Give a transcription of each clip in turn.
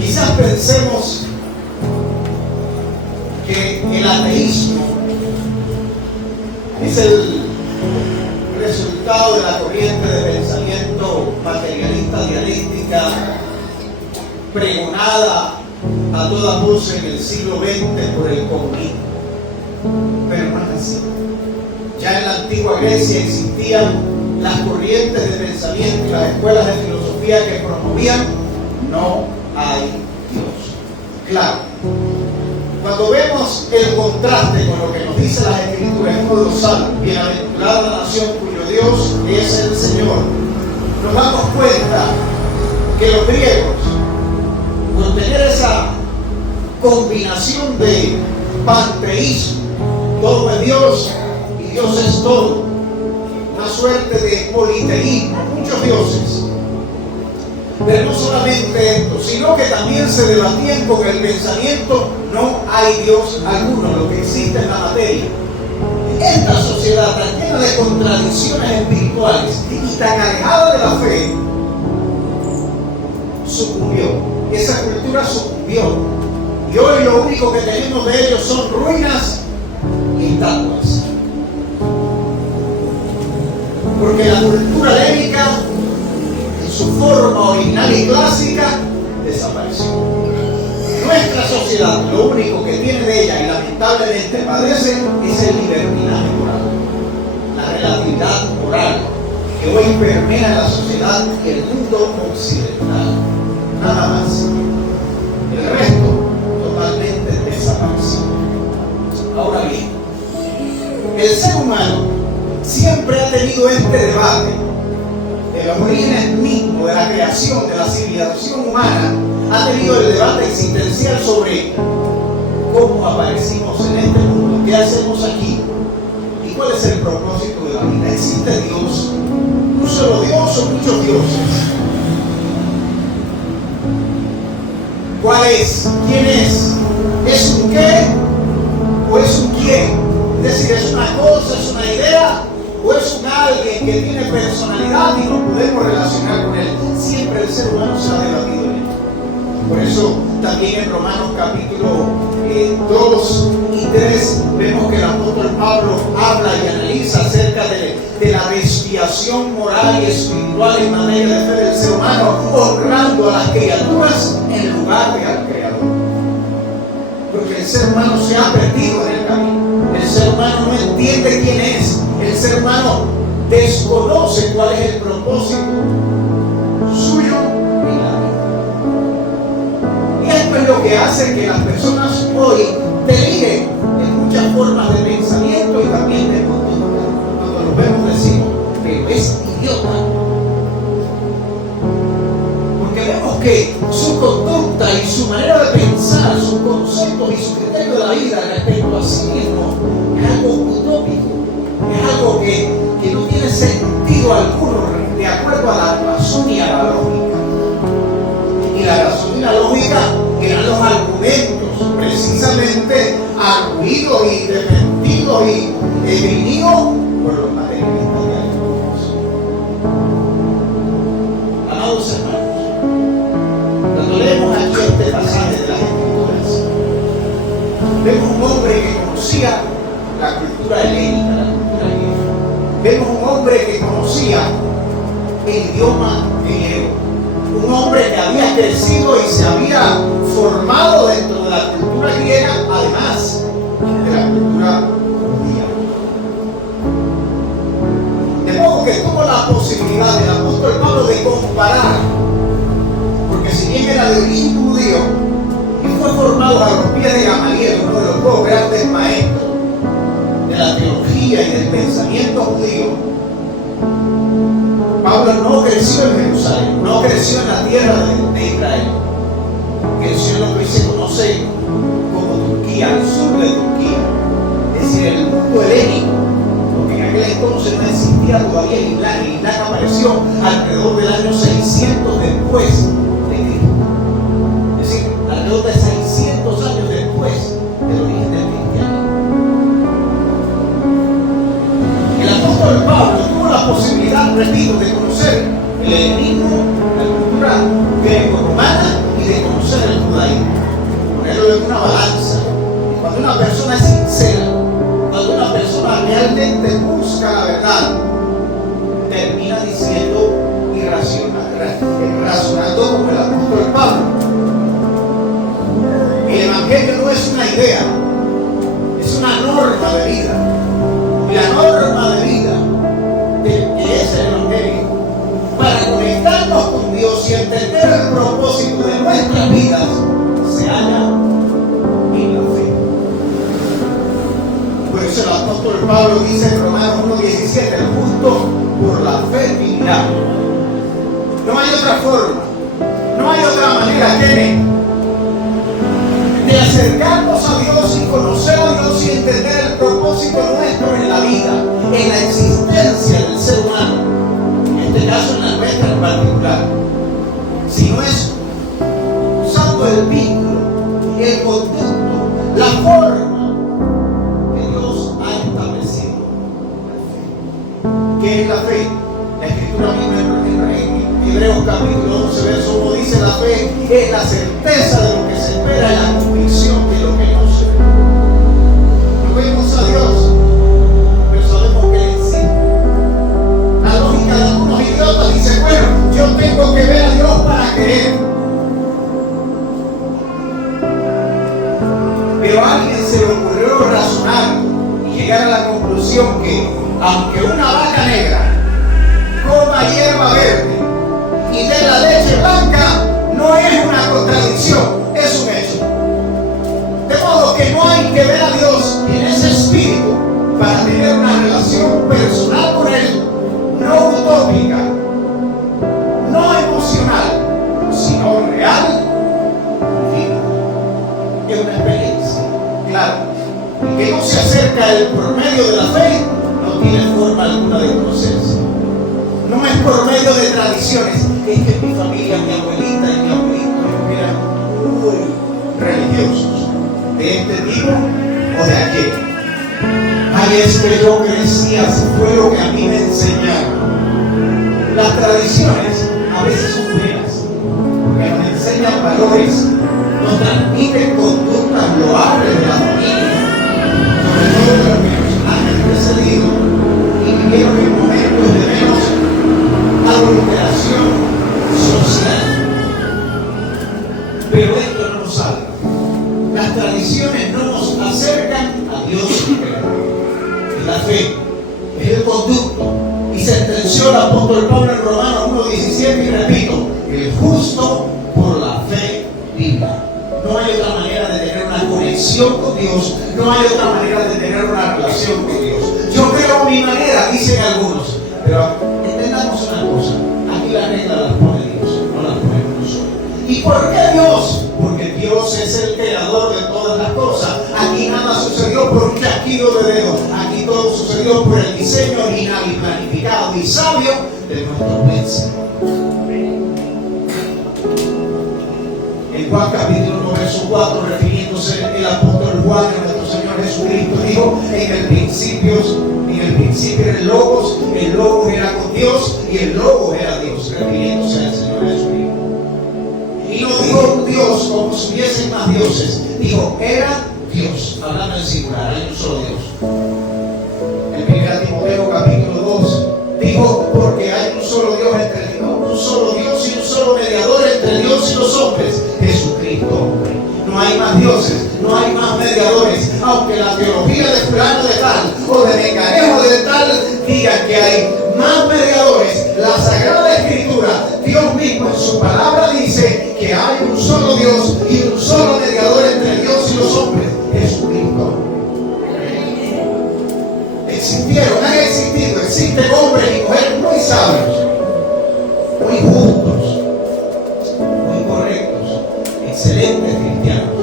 Quizás pensemos que el ateísmo es el resultado de la corriente de pensamiento materialista dialéctica pregonada a toda voz en el siglo XX por el comunismo. Pero no es así. Ya en la antigua Grecia existían las corrientes de pensamiento y las escuelas de filosofía que promovían no hay Dios. Claro, cuando vemos el contraste con lo que nos dice las Escrituras en uno de los salmos, bienaventurada la nación cuyo Dios es el Señor, nos damos cuenta que los griegos, por tener esa combinación de panteísmo, todo es Dios y Dios es todo, una suerte de politeísmo, muchos dioses. Pero no solamente esto, sino que también se debatían con el pensamiento: no hay Dios alguno, lo que existe en la materia. Esta sociedad tan llena de contradicciones espirituales y tan alejada de la fe sucumbió. Esa cultura sucumbió. Y hoy lo único que tenemos de ellos son ruinas y estatuas. Porque la cultura helénica, en su forma original y clásica, desapareció. Nuestra sociedad, lo único que tiene de ella y lamentablemente padece es el libertinaje moral, la relatividad moral que hoy permea la sociedad y el mundo occidental. Nada más. El resto totalmente desaparecido. Ahora bien, el ser humano siempre ha tenido este debate de los orígenes mismos de la creación de la civilización humana. Ha tenido el debate existencial sobre cómo aparecimos en este mundo, qué hacemos aquí y cuál es el propósito de la vida. ¿Existe Dios? ¿Un solo Dios o muchos dioses? ¿Cuál es? ¿Quién es? ¿Es un qué o es un quién? Es decir, ¿es una cosa, es una idea o es un alguien que tiene personalidad y nos podemos relacionar con él? Siempre el ser humano se ha debatido en él. Por eso también en Romanos capítulo 2 y 3 vemos que el apóstol Pablo habla y analiza acerca de la desviación moral y espiritual en materia de fe del ser humano, honrando a las criaturas en lugar de al Creador. Porque el ser humano se ha perdido en el camino. El ser humano no entiende quién es. El ser humano desconoce cuál es el propósito suyo en la vida. Y esto es lo que hace que las personas hoy deliren en muchas formas de pensamiento y también de conducta. Cuando lo vemos decimos, pero es idiota. Porque vemos que su conducta y su manera de pensar, sus conceptos y su criterio de la vida respecto a sí mismo es algo utópico. Es algo que no tiene sentido alguno de acuerdo a la razón y a la lógica. Y la razón y la lógica eran los argumentos precisamente arguidos y defendidos y venidos por los materialistas dialécticos. Amados hermanos, cuando leemos aquí este pasaje de las Escrituras, vemos un hombre que conocía la cultura helénica, la cultura griega. Vemos un hombre que conocía el idioma griego, un hombre que había crecido y se había formado dentro de la cultura griega, además de la cultura judía. De modo que tuvo la posibilidad del apóstol Pablo de comparar, porque si bien era de origen judío y fue formado a los pies de Gamaliel, uno de los dos grandes maestros de la teología y del pensamiento judío, Pablo no creció en Jerusalén, no creció en la tierra de Israel, creció en lo que hoy se conoce como Turquía, al sur de Turquía, es decir, en el mundo helénico, porque en aquel entonces no existía todavía el Islam. El Islam apareció alrededor del año 600 después de Cristo, es decir, alrededor de 600 años después del origen del cristianismo. El apóstol Pablo tuvo la posibilidad, repito, de conocer el helenismo, la cultura greco-romana y de conocer vidas se halla en la fe. Por eso el apóstol Pablo dice en Romanos 1:17, el justo por la fe vivirá. No hay otra forma, no hay otra manera de acercarnos a Dios y conocer a Dios y entender el propósito nuestro en la vida, en la existencia del ser humano, en este caso en la nuestra en particular, si no es usando el vínculo, el conducto, la forma que Dios ha establecido. ¿Qué es la fe? La Escritura misma en Hebreos capítulo 11, verso 1 dice: la fe es la certeza de lo que se espera y la convicción de lo que no se ve. No vemos a Dios, pero sabemos que Él existe. La lógica de algunos idiotas dice: bueno, yo tengo que ver a Dios para creer. Pero a alguien se le ocurrió razonar y llegar a la conclusión que, aunque una vaca negra coma hierba verde y de la leche blanca, no es una contradicción, es un hecho. De modo que no hay que ver a Dios en ese espíritu para tener una relación personal con Él, no utópica, no emocional, sino real y viva. Es una experiencia, claro. El que no se acerca a Él por medio de la fe no tiene forma alguna de conocerse. No es por medio de tradiciones. Es que mi familia, mi abuelita y mi abuelito eran muy religiosos, de este tipo o de aquel. Ay, es que yo crecí, así fue lo que a mí me enseñaron. Las tradiciones a veces son buenas, porque nos enseñan valores, nos transmiten conductas loables de la familia, sobre todo de los que nos han precedido y vivieron en momentos de menos aglomeración social. Pero esto no nos salva. Las tradiciones no nos acercan a Dios. Es la fe, es el conducto. Y sentenció el apóstol Pablo en Romanos 1:17, y repito: el justo por la fe vivirá. No hay otra manera de tener una conexión con Dios, no hay otra manera de tener una relación con Dios. Yo creo a mi manera, dicen algunos, pero entendamos una cosa: aquí la regla las pone Dios, no las ponemos nosotros. ¿Y por qué Dios? Porque Dios es el creador de todas las cosas. Aquí nada sucedió por un chasquido de dedos, aquí todo sucedió por el diseño original y planificado y sabio de nuestro buen Señor. En Juan capítulo 1, verso 4, refiriéndose el apóstol Juan a nuestro Señor Jesucristo, dijo: en el principio era el Logos era con Dios y el Logos era Dios, refiriéndose al Señor Jesucristo. Y no dijo un Dios como si hubiesen más dioses, dijo: era Dios, hablando en singular, hay un solo Dios. En 1 Timoteo capítulo 2 dijo: porque hay un solo Dios un solo Dios y un solo mediador entre Dios y los hombres, Jesucristo hombre. No hay más dioses, no hay más mediadores, aunque la teología de fulano de tal o de mecanejo de tal diga que hay más mediadores. La Sagrada Escritura, Dios mismo en su palabra dice que hay un solo Dios y un solo mediador entre Dios y los hombres, Jesucristo. Existieron, han existido, existen hombres y mujeres muy sabios, muy justos, muy correctos, excelentes cristianos,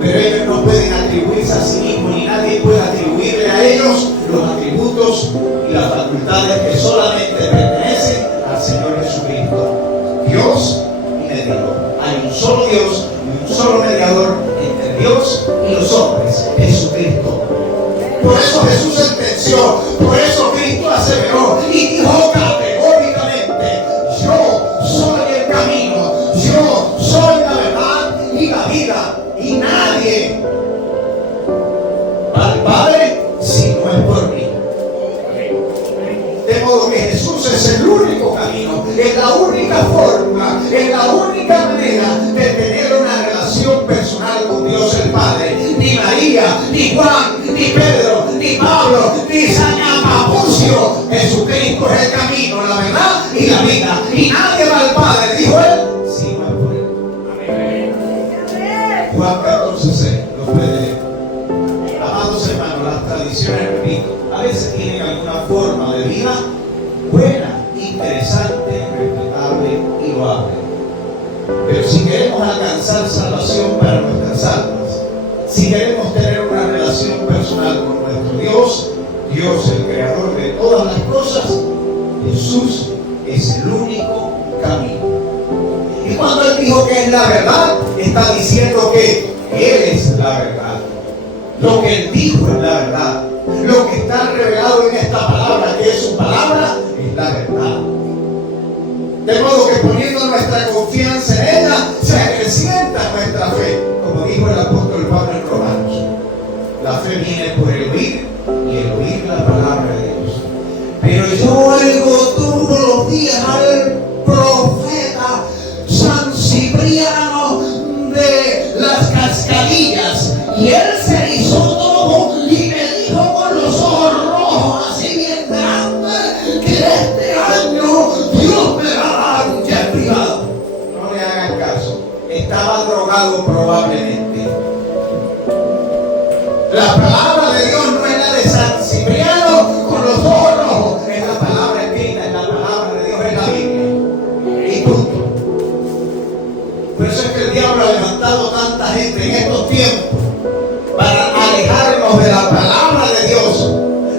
pero ellos no pueden atribuirse a sí mismos, ni nadie puede atribuirle a ellos los atributos y las facultades que solamente pertenecen al Señor Jesucristo, Dios y mediador. Hay un solo Dios y un solo mediador entre Dios y los hombres, Jesucristo. Por eso Jesús sentenció, por eso Cristo aseveró y dijo categóricamente: yo soy el camino, yo soy la verdad y la vida, y nadie va al Padre si no es por mí. De modo que Jesús es el único camino, es la única forma, es la única manera de tener una relación personal con Dios el Padre. Ni María, ni Juan, ni Pedro, ni Pablo, ni San Papucio. Jesucristo Juan 14:6, lo puede leer. Amados hermanos, las tradiciones, repito, a veces tienen alguna forma de vida buena, interesante, respetable y loable. Pero si queremos alcanzar salvación para nuestras almas, si queremos tener una relación personal con nuestro Dios, Dios el creador de todas las cosas, Jesús es el único camino. Y cuando Él dijo que es la verdad, está diciendo que Él es la verdad. Lo que Él dijo es la verdad. Lo que está revelado en esta palabra, que es su palabra, es la verdad. De modo que poniendo nuestra confianza en ella, se acrecienta nuestra fe, como dijo el apóstol Pablo en Romanos. La fe viene por el oír y el oír la palabra de Dios. Pero yo oigo todos los días al profeta San Cipriano de las Cascadillas, y él se erizó todo y me dijo con los ojos rojos así bien grandes que este año Dios me va a dar un jet privado. No le hagan caso, estaba drogado probablemente. La palabra de Dios no es la de San Cipriano con los ojos rojos, es la palabra escrita, es la palabra de Dios, es la Biblia. Y punto. Por eso es que el diablo ha levantado tanta gente en estos tiempos para alejarnos de la palabra de Dios,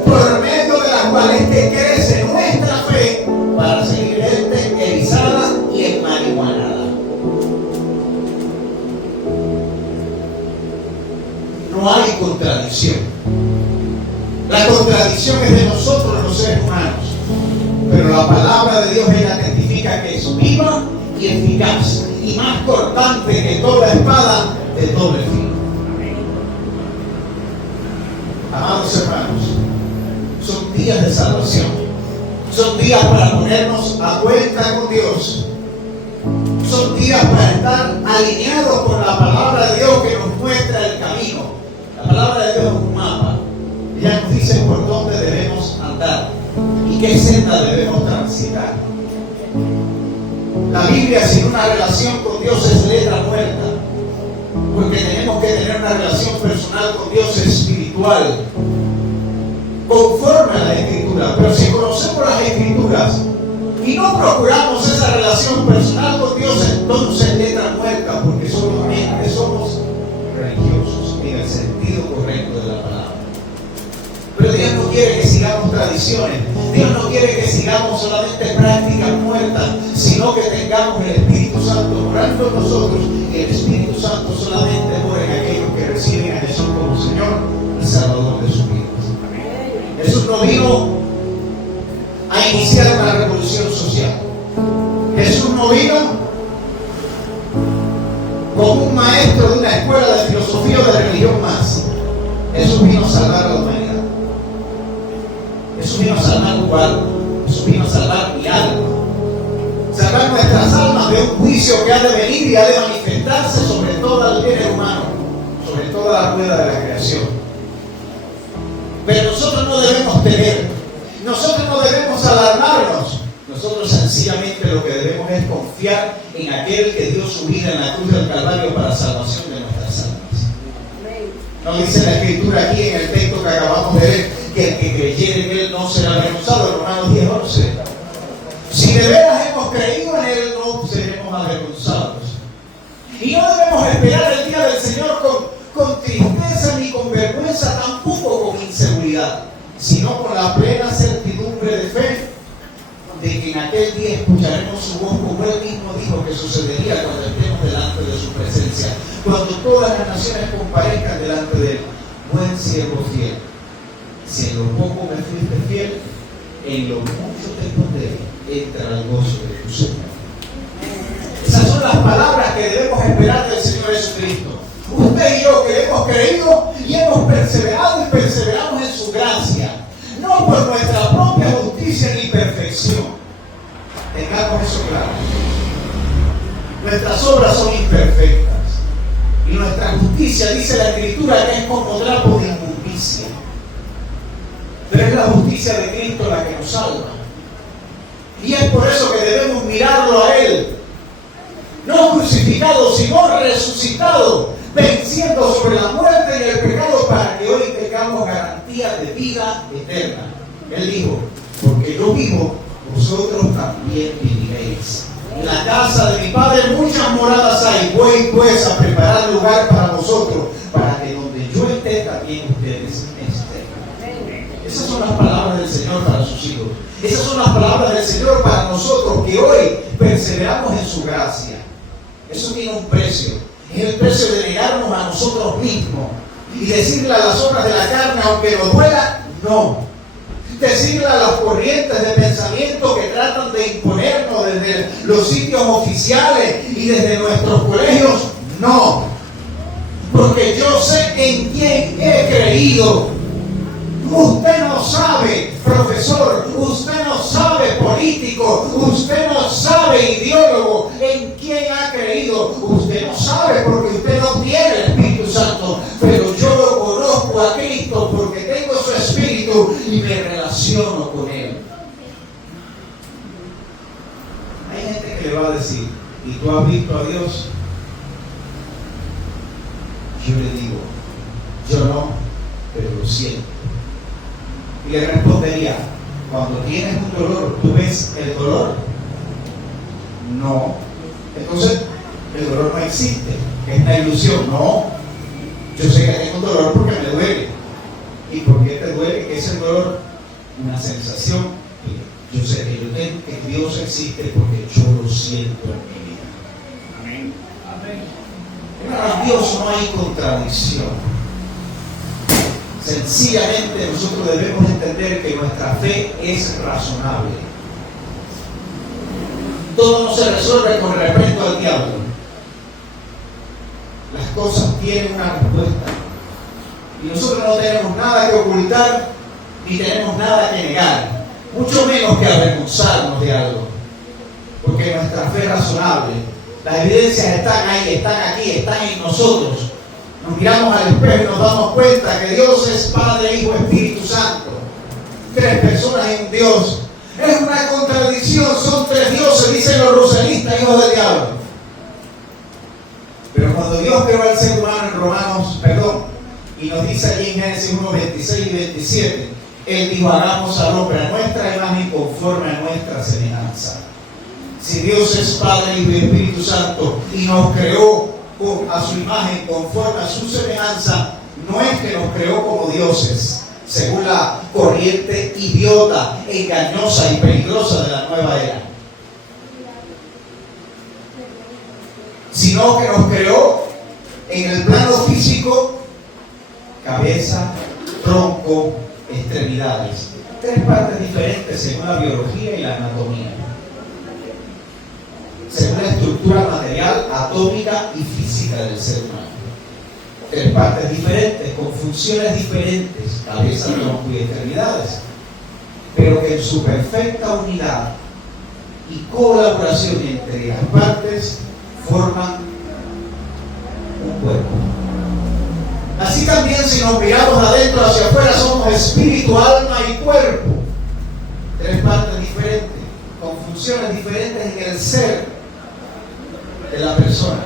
por medio de la cual es que crece nuestra fe para seguir gente erizada y enmarihuanada. No hay contradicción. La contradicción es de nosotros los seres humanos, pero la palabra de Dios es la que testifica que es viva y eficaz y más cortante que toda espada de doble filo. Amados hermanos, son días de salvación, son días para ponernos a cuenta con Dios, son días para estar alineados con la palabra de Dios que nos muestra el camino. La palabra de Dios es un mapa, ella nos dice por dónde debemos andar y qué senda debemos transitar. La Biblia sin una relación con Dios es letra muerta, porque tenemos que tener una relación personal con Dios espiritual, conforme a la Escritura. Pero si conocemos las Escrituras y no procuramos esa relación personal con Dios, entonces letra muerta, porque solamente somos religiosos en el sentido correcto de la palabra. Pero Dios no quiere que sigamos tradiciones, Dios no quiere que sigamos solamente prácticas muertas, sino que tengamos el Espíritu Santo morando en nosotros, y el Espíritu Santo solamente mora en aquellos que reciben a Jesús como Señor y Salvador de sus vidas. Jesús no vino a iniciar una revolución social. Jesús no vino como un maestro de una escuela de filosofía o de religión más. Jesús vino a salvar a la humanidad. Jesús vino a salvar tu alma. Jesús vino a salvar mi alma. Salvar nuestras almas de un juicio que ha de venir y ha de manifestarse sobre todo el género humano, sobre toda la rueda de la creación. Pero nosotros no debemos temer, nosotros no debemos alarmarnos. Nosotros sencillamente lo que debemos es confiar en aquel que dio su vida en la cruz del Calvario para salvación de nuestras almas. No dice la Escritura aquí en el texto que acabamos de leer que el que creyere en Él no será avergonzado, Romanos 10:11. Si de veras hemos creído en Él, no seremos avergonzados. Y no debemos esperar el día del Señor con tristeza ni con vergüenza, tampoco con inseguridad, sino con la plena certidumbre de fe de que en aquel día escucharemos su voz, como Él mismo dijo que sucedería cuando estemos delante de su presencia, cuando todas las naciones comparezcan delante de Él. Buen siervo fiel, si en lo poco me fuiste fiel, en lo mucho te pondré, entra al gozo de tu Señor. Esas son las palabras que debemos esperar del Señor Jesucristo. Usted y yo que hemos creído y hemos perseverado y perseveramos en su gracia, no por nuestra propia justicia ni perfección. Tengamos eso claro. Nuestras obras son imperfectas y nuestra justicia, dice la Escritura, que es como trapo de inmundicia. Pero es la justicia de Cristo la que nos salva. Y es por eso que debemos mirarlo a Él, no crucificado, sino resucitado, venciendo sobre la muerte y el pecado para que hoy tengamos garantía de vida eterna. Él dijo, porque yo vivo, vosotros también viviréis. En la casa de mi Padre muchas moradas hay. Voy pues a preparar lugar para vosotros, para que donde yo esté también ustedes estén. Esas son las palabras del Señor para sus hijos. Esas son las palabras del Señor para nosotros que hoy perseveramos en su gracia. Eso tiene un precio. Es el precio de negarnos a nosotros mismos y decirle a las obras de la carne, aunque nos duela, no. Decirle a las corrientes de pensamiento que tratan de imponernos desde los sitios oficiales y desde nuestros colegios, no. Porque yo sé en quién he creído. Usted no sabe, profesor, usted no sabe, político, usted no sabe, ideólogo, en quién ha creído. Usted no sabe porque usted no tiene el Espíritu Santo, pero yo lo conozco a Cristo porque tengo su Espíritu y me relaciono con Él. Hay gente que le va a decir, ¿y tú has visto a Dios? Yo le digo, yo no, pero lo siento. Y le respondería, cuando tienes un dolor, ¿tú ves el dolor? No. Entonces, el dolor no existe. Es una ilusión. No. Yo sé que tengo un dolor porque me duele. ¿Y por qué te duele? ¿Qué es el dolor? Una sensación. Yo sé que Dios existe porque yo lo siento en mi vida. Amén. Amén. En Dios no hay contradicción. Sencillamente nosotros debemos entender que nuestra fe es razonable. Todo no se resuelve con reprendo al diablo. Las cosas tienen una respuesta. Y nosotros no tenemos nada que ocultar ni tenemos nada que negar. Mucho menos que avergonzarnos de algo. Porque nuestra fe es razonable. Las evidencias están ahí, están aquí, están en nosotros. Nos miramos al espejo y nos damos cuenta que Dios es Padre, Hijo, Espíritu Santo. Tres personas en Dios. Es una contradicción, son tres dioses, dicen los roselistas, hijos del diablo. Pero cuando Dios creó al ser humano en Romanos, y nos dice allí en Génesis 1, 26 y 27, Él dijo, hagamos al hombre a nuestra imagen conforme a nuestra semejanza. Si Dios es Padre, Hijo y Espíritu Santo y nos creó a su imagen, conforme a su semejanza, no es que nos creó como dioses, según la corriente idiota, engañosa y peligrosa de la nueva era, sino que nos creó en el plano físico, cabeza, tronco, extremidades, tres partes diferentes según la biología y la anatomía, según la estructura material, atómica y física del ser humano. Tres partes diferentes, con funciones diferentes, cabeza, tronco y extremidades, pero que en su perfecta unidad y colaboración entre las partes forman un cuerpo. Así también, si nos miramos adentro hacia afuera, somos espíritu, alma y cuerpo. Tres partes diferentes, con funciones diferentes en el ser de la persona.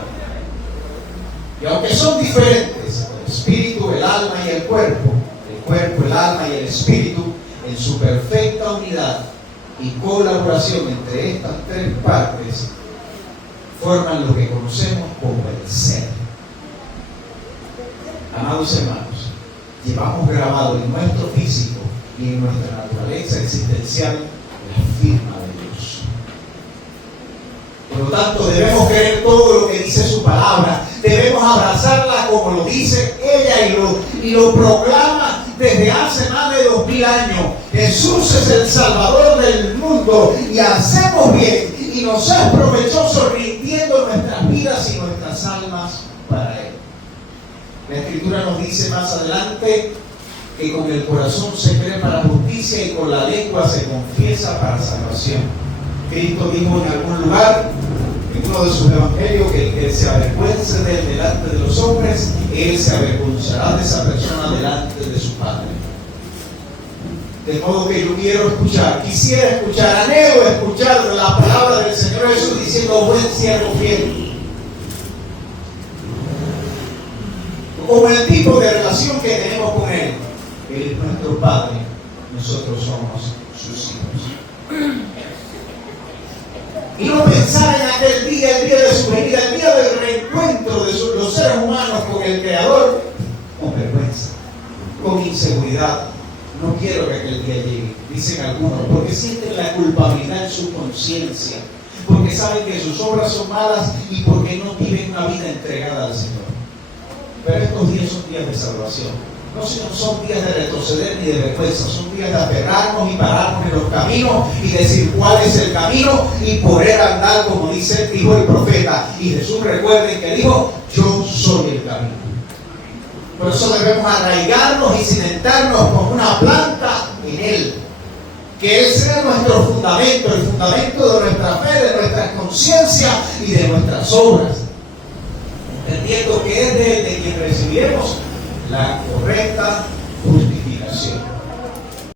Y aunque son diferentes, el espíritu, el alma y el cuerpo, el alma y el espíritu, en su perfecta unidad y colaboración entre estas tres partes, forman lo que conocemos como el ser. Amados hermanos, llevamos grabado en nuestro físico y en nuestra naturaleza existencial la firma de Dios. Por lo tanto, debemos creer todo lo que dice su palabra, debemos abrazarla como lo dice ella y lo proclama desde hace más de 2000 años. Jesús es el Salvador del mundo y hacemos bien y nos es provechoso rindiendo nuestras vidas y nuestras almas para Él. La Escritura nos dice más adelante que con el corazón se cree para justicia y con la lengua se confiesa para salvación. Cristo dijo en algún lugar, en uno de sus evangelios, que el que se avergüence de él delante de los hombres, él se avergonzará de esa persona delante de su Padre. De modo que yo quisiera escuchar, anhelo escuchar la palabra del Señor Jesús diciendo, buen siervo fiel. como el tipo de relación que tenemos con Él. Él es nuestro Padre, nosotros somos sus hijos. Y no pensar en aquel día, el día de su venida, el día del reencuentro de los seres humanos con el Creador, con vergüenza, con inseguridad. No quiero que aquel día llegue, dicen algunos, porque sienten la culpabilidad en su conciencia, porque saben que sus obras son malas y porque no viven una vida entregada al Señor. Pero estos días son días de salvación. No son días de retroceder ni de vergüenza, son días de aferrarnos y pararnos en los caminos y decir cuál es el camino y poder andar como dijo el profeta. Y Jesús, recuerden que dijo, yo soy el camino. Por eso debemos arraigarnos y cimentarnos como una planta en Él. Que Él sea nuestro fundamento, el fundamento de nuestra fe, de nuestra conciencia y de nuestras obras. Entendiendo que es de quien recibiremos la correcta justificación.